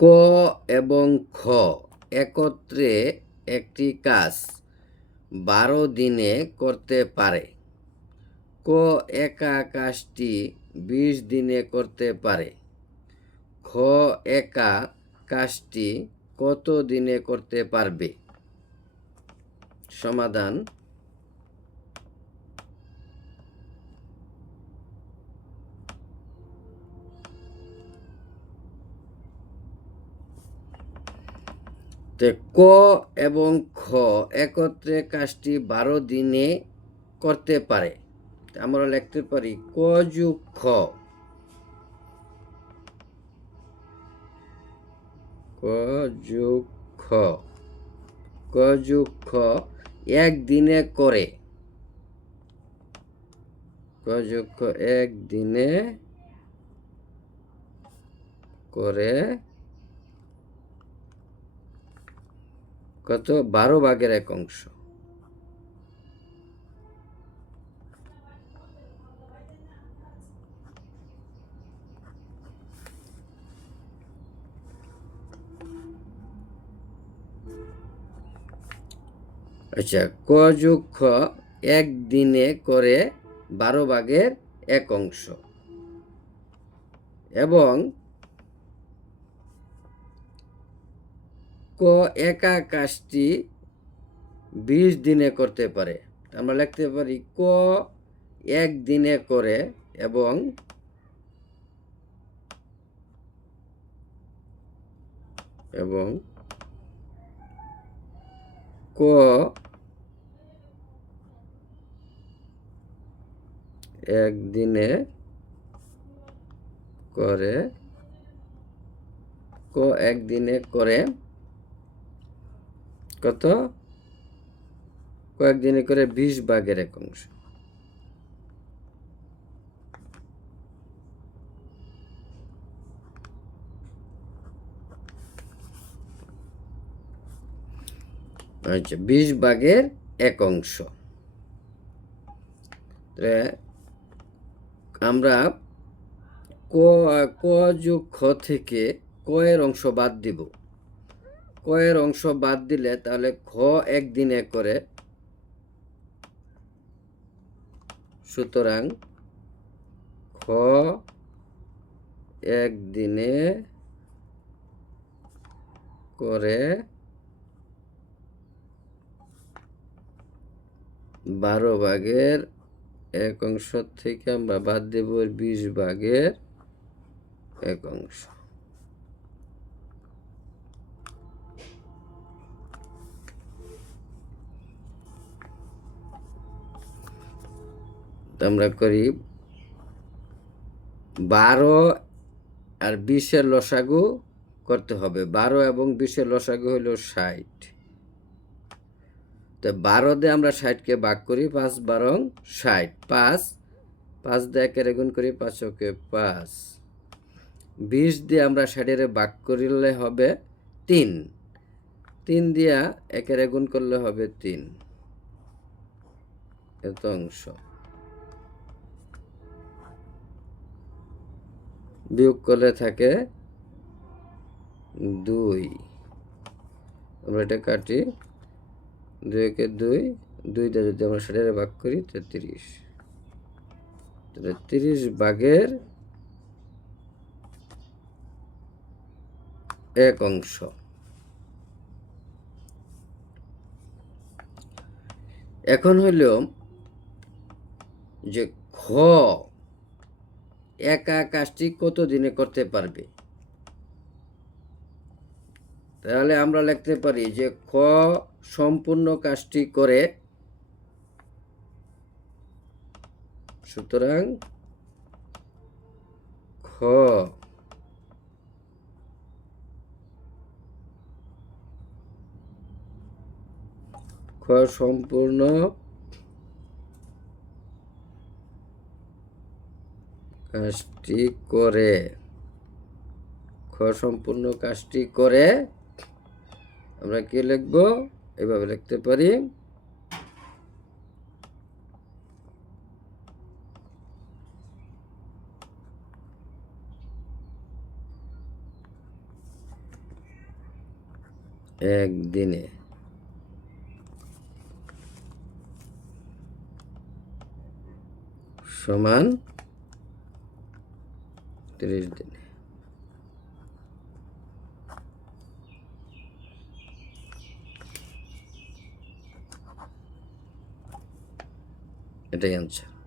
ক এবং খ একত্রে একটি কাজ 12 দিনে করতে পারে। ক একা কাজটি 20 দিনে করতে পারে। খ একা কাজটি কত দিনে করতে পারবে? সমাধান: ক এবং খ একত্রে কাজটি 12 দিনে করতে পারে। আমরা লিখতে পারি ক যোগ খ। ক যোগ খ, ক যোগ খ একদিনে করে। ক যোগ খ একদিনে করে কত? 12 ভাগের 1 অংশ। আচ্ছা, ক যোগ খ একদিনে করে 12 ভাগের 1 অংশ এবং ক একা কাজটি 20 দিনে করতে পারে। আমরা লিখতে পারি ক একদিনে করে এবং ক একদিনে করে, ক একদিনে করে কত? কয়েকদিনে করে 20 ভাগের 1 অংশ। আচ্ছা, 20 ভাগের 1 অংশ। আমরা ক যোগ খ থেকে ক এর অংশ বাদ দিব। ক এর অংশ বাদ দিলে তাহলে খ একদিনে করে, সুতরাং খ একদিনে করে 12 ভাগের 1 অংশ থেকে আমরা বাদ দেব 20 ভাগের 1 অংশ। আমরা করি 12 আর 20 এর লসাগু করতে হবে। 12 এবং 20 এর লসাগু হলো 60। তো 12 দিয়ে আমরা 60কে ভাগ করি, 5 12 60, 5 দিয়ে 1 গুণ করি, 5 ওকে 5। 20 দিয়ে আমরা 60 ভাগ করলে হবে 3, 3 দিয়া 1 গুণ করলে হবে 3, এত অংশ। বিয়োগ করলে থাকে 2। আমরা এটা কাটি, 2 কে 2, 2 দিয়ে যদি আমরা 60 ভাগ করি 33, 30 ভাগের 1 অংশ। এখন হইল যে খ একা কাজটি কত দিনে করতে পারবে। তাহলে আমরা লিখতে পারি যে খ সম্পূর্ণ কাজটি করে, সুতরাং খ সম্পূর্ণ কাজটি করে, খ সম্পূর্ণ কাজটি করে। আমরা কি লিখব? এভাবে লিখতে পারি একদিনে সমান 30 দিনে। এটাই আনসার।